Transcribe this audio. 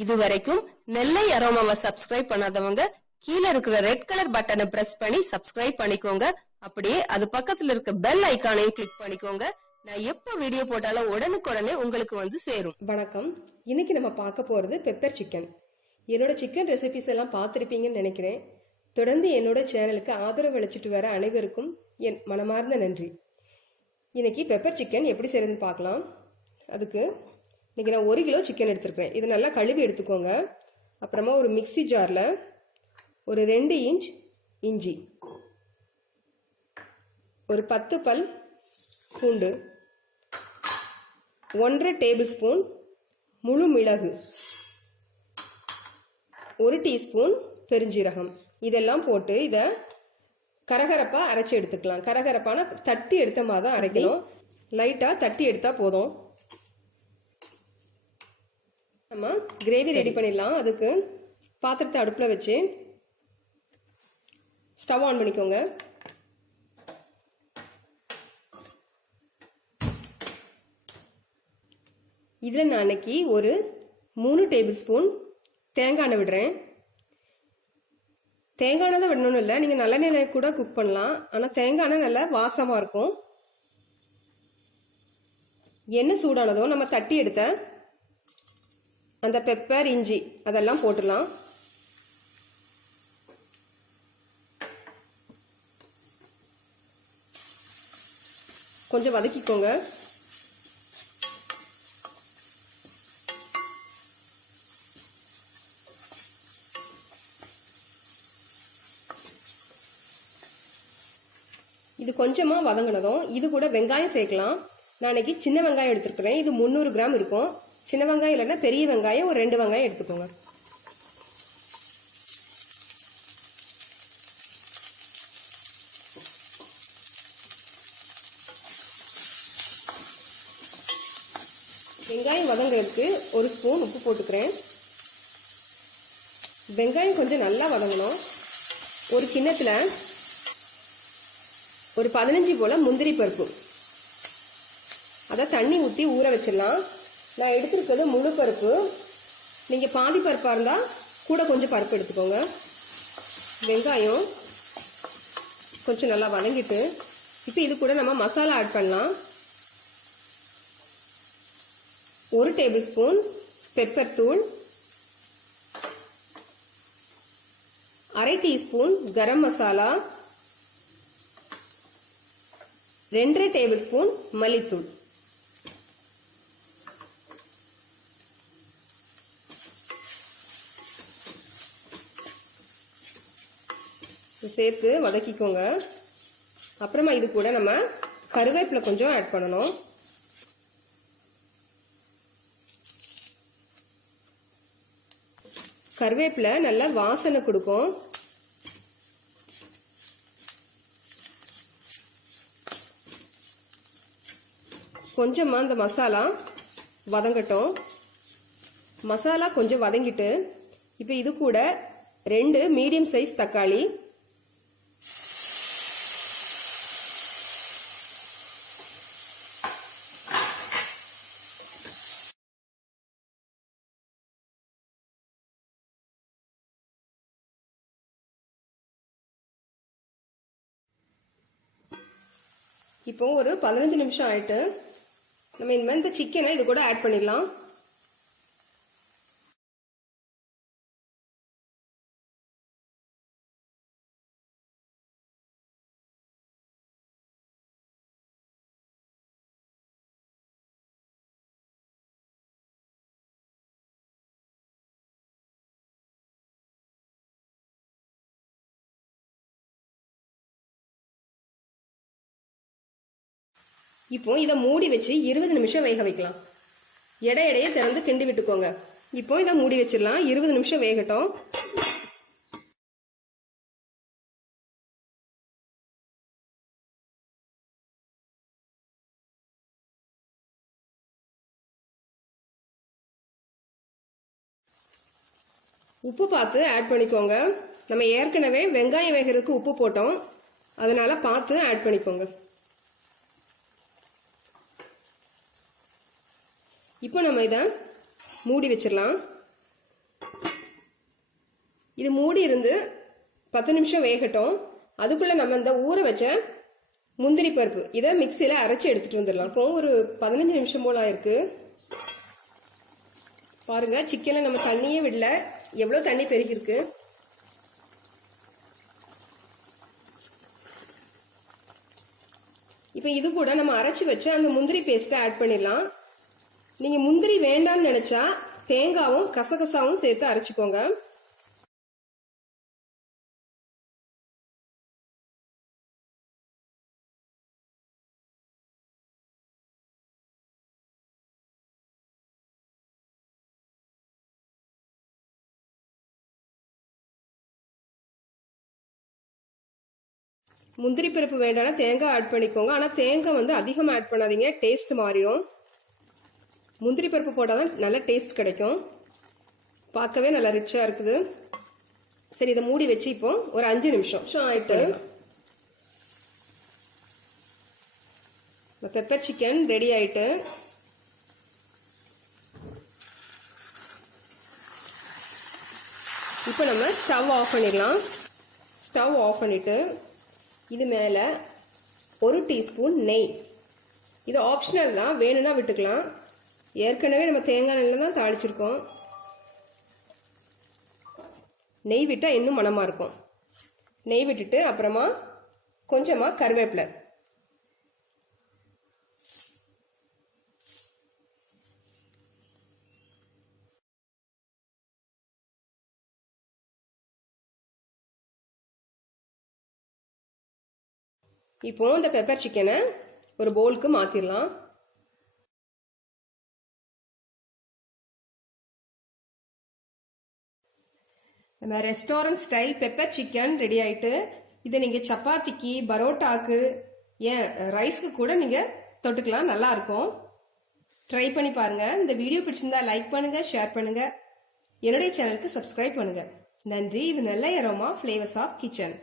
இதுவரைக்கும் நெல்லை அரோமாவை சப்ஸ்கிரைப் பண்ணாதவங்க கீழ இருக்கிற ரெட் கலர் பட்டனை பிரஸ் பண்ணி சப்ஸ்கிரைப் பண்ணிக்கோங்க. அப்படியே அது பக்கத்துல இருக்க பெல் ஐகானையும் கிளிக் பண்ணிக்கோங்க. நான் எப்ப வீடியோ போட்டாலும் உடனுக்குடனே உங்களுக்கு வந்து சேரும். வணக்கம். இன்னைக்கு நம்ம பார்க்க போறது பெப்பர் சிக்கன். என்னோட சிக்கன் ரெசிபிஸ் எல்லாம் பார்த்திருப்பீங்கன்னு நினைக்கிறேன். தொடர்ந்து என்னோட சேனலுக்கு ஆதரவு அளிச்சிட்டு வர அனைவருக்கும் என் மனமார்ந்த நன்றி. இன்னைக்கு பெப்பர் சிக்கன் எப்படி செய்யறதுன்னு பார்க்கலாம். அதுக்கு இன்னைக்கு நான் 1 கிலோ சிக்கன் எடுத்துருக்கேன். இது நல்லா கழுவி எடுத்துக்கோங்க. அப்புறமா ஒரு மிக்சி ஜாரில் ஒரு 2 இன்ச் இஞ்சி, ஒரு 10 பல் பூண்டு, 1.5 டேபிள் ஸ்பூன் முழு மிளகு, 1 டீஸ்பூன் பெருஞ்சீரகம், இதெல்லாம் போட்டு இதை கரகரப்பா அரைச்சி எடுத்துக்கலாம். கரகரப்பான தட்டி எடுத்த மாதிரி தான் அரைக்கணும். லைட்டாக தட்டி எடுத்தா போதும். நம்ம கிரேவி ரெடி பண்ணிடலாம். அதுக்கு பாத்திரத்தை அடுப்பில் வச்சு ஸ்டவ் ஆன் பண்ணிக்கோங்க. இதில் நான் அன்னைக்கு ஒரு 3 டேபிள் ஸ்பூன் தேங்காய் எண்ணெய் விடுறேன். தேங்காய் எண்ணெய் தான் விடணும்னு இல்லை, நீங்கள் நல்லெண்ணெயில் கூட குக் பண்ணலாம். ஆனால் தேங்காய் எண்ணெய் நல்லா வாசமாக இருக்கும். எண்ணெய் சூடானதும் நம்ம தட்டி எடுத்த அந்த பெப்பர், இஞ்சி அதெல்லாம் போட்டுடலாம். கொஞ்சம் வதக்கிக்கோங்க. இது கொஞ்சமா வதங்கினதும் இது கூட வெங்காயம் சேர்க்கலாம். நான் இன்னைக்கு சின்ன வெங்காயம் எடுத்துருக்கிறேன். இது 300 கிராம் இருக்கும். சின்ன வெங்காயம் இல்லைன்னா பெரிய வெங்காயம் ஒரு 2 வெங்காயம் எடுத்துக்கோங்க. வெங்காயம் வதங்கிறதுக்கு 1 ஸ்பூன் உப்பு போட்டுக்கிறேன். வெங்காயம் கொஞ்சம் நல்லா வதங்கணும். ஒரு கிண்ணத்துல ஒரு 15 போல முந்திரி பருப்பு, அதை தண்ணி ஊற்றி ஊற வச்சிடலாம். நான் எடுத்துருக்கிறது முழு பருப்பு. நீங்கள் பாதி பருப்பாக இருந்தால் கூட கொஞ்சம் பருப்பு எடுத்துக்கோங்க. வெங்காயம் கொஞ்சம் நல்லா வதங்கிட்டு இப்போ இது கூட நம்ம மசாலா ஆட் பண்ணலாம். 1 டேபிள் ஸ்பூன் பெப்பர் தூள், 1/2 teaspoon garam masala, 2.5 table spoon மல்லித்தூள். சேர்த்து வதக்கிக்கோங்க. அப்புறமா இது கூட நம்ம கருவேப்பிலை கொஞ்சம் ஆட் பண்ணணும். கருவேப்பிலை நல்லா வாசனை கொடுக்கும். கொஞ்சமா அந்த மசாலா வதங்கட்டும். மசாலா கொஞ்சம் வதங்கிட்டு இப்போ இது கூட 2 மீடியம் சைஸ் தக்காளி, இப்போ ஒரு 15 நிமிஷம் ஆயிட்டு நம்ம இந்த சிக்கனை இது கூட ஆட் பண்ணிடலாம். இப்போ இதை மூடி வச்சு 20 நிமிஷம் வேக வைக்கலாம். இடையிடையே திறந்து கிண்டி விட்டுக்கோங்க. இப்போ இதை மூடி வச்சிடலாம். 20 நிமிஷம் வேகட்டும். உப்பு பார்த்து ஆட் பண்ணிக்கோங்க. நம்ம ஏற்கனவே வெங்காயம் வேகிறதுக்கு உப்பு போட்டோம், அதனால பார்த்து ஆட் பண்ணிக்கோங்க. இப்போ நம்ம இதை மூடி வச்சிடலாம். இது மூடி இருந்து 10 நிமிஷம் வேகட்டும். அதுக்குள்ள நம்ம இந்த ஊற வச்ச முந்திரி பருப்பு இதை மிக்சியில அரைச்சி எடுத்துட்டு வந்துடலாம். இப்போ ஒரு 15 நிமிஷம் போல ஆயிருக்கு. பாருங்க, சிக்கன்ல நம்ம தண்ணியே விடல, எவ்வளவு தண்ணி பெருகிருக்கு. இப்போ இது கூட நம்ம அரைச்சி வச்ச அந்த முந்திரி பேஸ்ட்டை ஆட் பண்ணிடலாம். நீங்க முந்திரி வேண்டாம்னு நினைச்சா தேங்காவும் கசகசாவும் சேர்த்து அரைச்சிக்கோங்க. முந்திரி பருப்பு வேண்டாம்னா தேங்காய் ஆட் பண்ணிக்கோங்க. ஆனால் தேங்காய் வந்து அதிகமாக ஆட் பண்ணாதீங்க, டேஸ்ட் மாறிடும். முந்திரி பருப்பு போட்டால் தான் நல்ல டேஸ்ட் கிடைக்கும். பார்க்கவே நல்லா ரிச்சாக இருக்குது. சரி, இதை மூடி வச்சு இப்போ ஒரு 5 நிமிஷம் ஆயிட்டு பெப்பர் சிக்கன் ரெடி ஆயிட்டு. இப்போ நம்ம ஸ்டவ் ஆஃப் பண்ணிடலாம். ஸ்டவ் ஆஃப் பண்ணிட்டு இது மேலே 1 டீஸ்பூன் நெய். இது ஆப்ஷனல் தான், வேணும்னா விட்டுக்கலாம். ஏற்கனவே நம்ம தேங்காய் எண்ணெயில் தான் தாளிச்சிருக்கோம். நெய் விட்டால் இன்னும் மணமாக இருக்கும். நெய் விட்டுட்டு அப்புறமா கொஞ்சமாக கருவேப்பிலை, இப்போ இந்த பெப்பர் சிக்கனை ஒரு பவுலுக்கு மாத்திரலாம். நம்ம restaurant style pepper chicken ready ஆயிட்டு. இதை நீங்க சப்பாத்திக்கு, பரோட்டாக்கு, ஏன் ரைஸ்க்கு கூட நீங்க தொட்டுக்கலாம், நல்லா இருக்கும். ட்ரை பண்ணி பாருங்க. இந்த வீடியோ பிடிச்சிருந்தா லைக் பண்ணுங்க, ஷேர் பண்ணுங்க, என்னுடைய சேனலுக்கு சப்ஸ்கிரைப் பண்ணுங்க. நன்றி. இது நல்ல அரோமா ஃபிளேவர்ஸ் ஆஃப் கிச்சன்.